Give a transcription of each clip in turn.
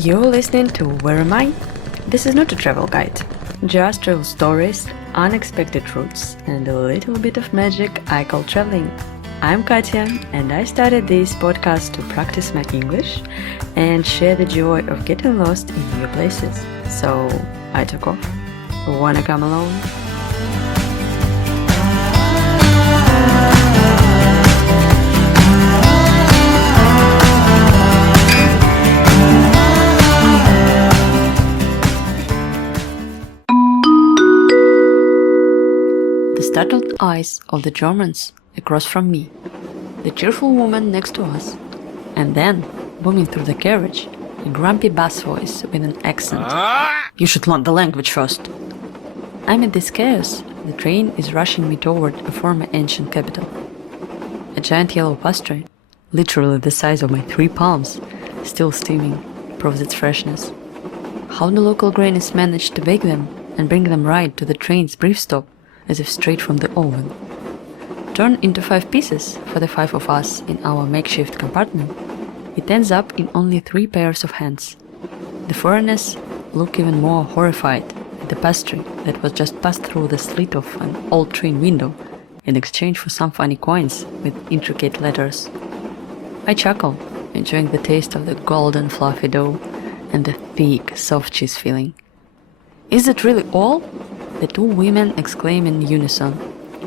You're listening to Whereami? This is not a travel guide, just real stories, unexpected routes, and a little bit of magic I call traveling. I'm Katya, and I started this podcast to practice my English and share the joy of getting lost in new places. So I took off. Wanna come along? The startled eyes of the Germans across from me, the cheerful woman next to us, and then, booming through the carriage, a grumpy bass voice with an accent. You should learn the language first. Amid this chaos, the train is rushing me toward a former ancient capital. A giant yellow pastry, literally the size of my 3 palms, still steaming, proves its freshness. How the local grannies managed to bake them and bring them right to the train's brief stop, as if straight from the oven. Torn into 5 pieces for the 5 of us in our makeshift compartment, it ends up in only 3 pairs of hands. The foreigners look even more horrified at the pastry that was just passed through the slit of an old train window in exchange for some funny coins with intricate letters. I chuckle, enjoying the taste of the golden fluffy dough and the thick, soft cheese filling. Is it really all? The 2 women exclaim in unison,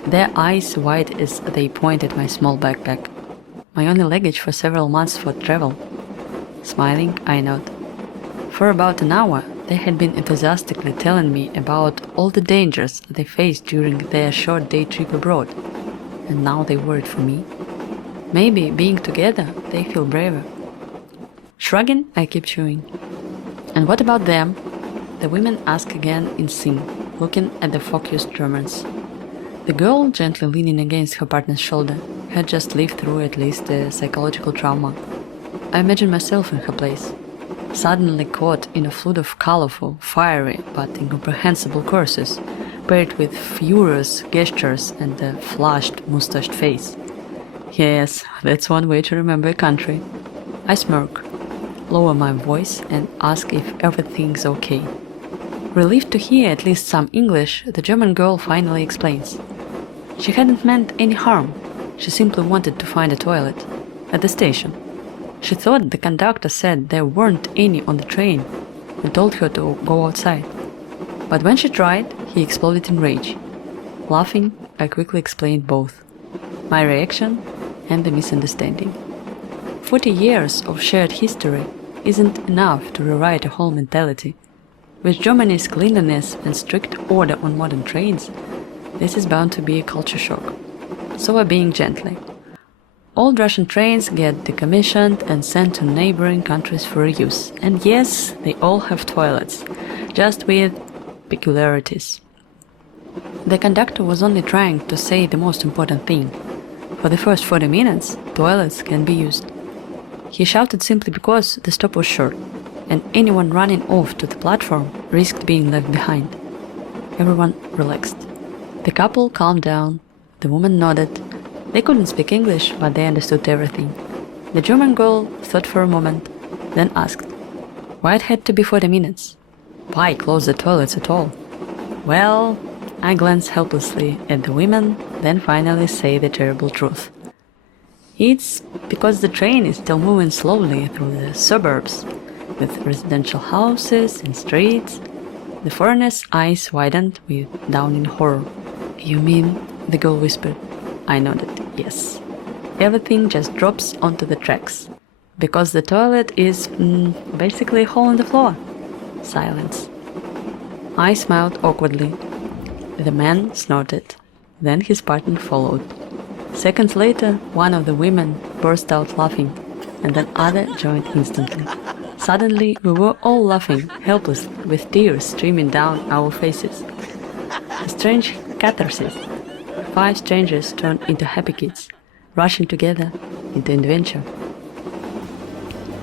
their eyes wide as they point at my small backpack, my only luggage for several months for travel. Smiling, I nod. For about an hour, they had been enthusiastically telling me about all the dangers they faced during their short day trip abroad, and now they worried for me. Maybe, being together, they feel braver. Shrugging, I keep chewing. And what about them? The women ask again in sync, looking at the focused Germans. The girl, gently leaning against her partner's shoulder, had just lived through at least a psychological trauma. I imagine myself in her place, suddenly caught in a flood of colorful, fiery, but incomprehensible curses, paired with furious gestures and a flushed, mustached face. Yes, that's one way to remember a country. I smirk, lower my voice, and ask if everything's okay. Relieved to hear at least some English, the German girl finally explains. She hadn't meant any harm. She simply wanted to find a toilet at the station. She thought the conductor said there weren't any on the train and told her to go outside. But when she tried, he exploded in rage. Laughing, I quickly explained both my reaction and the misunderstanding. 40 years of shared history isn't enough to rewrite a whole mentality. With Germany's cleanliness and strict order on modern trains, this is bound to be a culture shock. So we're being gently. Old Russian trains get decommissioned and sent to neighboring countries for reuse. And yes, they all have toilets, just with peculiarities. The conductor was only trying to say the most important thing. For the first 40 minutes, toilets can be used. He shouted simply because the stop was short, and anyone running off to the platform risked being left behind. Everyone relaxed. The couple calmed down. The woman nodded. They couldn't speak English, but they understood everything. The German girl thought for a moment, then asked, why it had to be 40 minutes? Why close the toilets at all? Well, I glance helplessly at the women, then finally say the terrible truth. It's because the train is still moving slowly through the suburbs, with residential houses and streets. The foreigner's eyes widened with dawning horror. You mean? The girl whispered. I nodded, yes. Everything just drops onto the tracks, because the toilet is basically a hole in the floor. Silence. I smiled awkwardly. The man snorted. Then his partner followed. Seconds later, one of the women burst out laughing, and the other joined instantly. Suddenly, we were all laughing, helpless, with tears streaming down our faces. A strange catharsis. 5 strangers turned into happy kids, rushing together into adventure.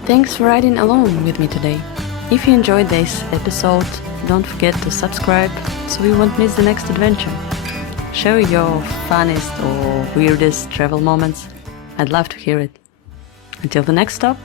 Thanks for riding along with me today. If you enjoyed this episode, don't forget to subscribe so you won't miss the next adventure. Share your funniest or weirdest travel moments. I'd love to hear it. Until the next stop,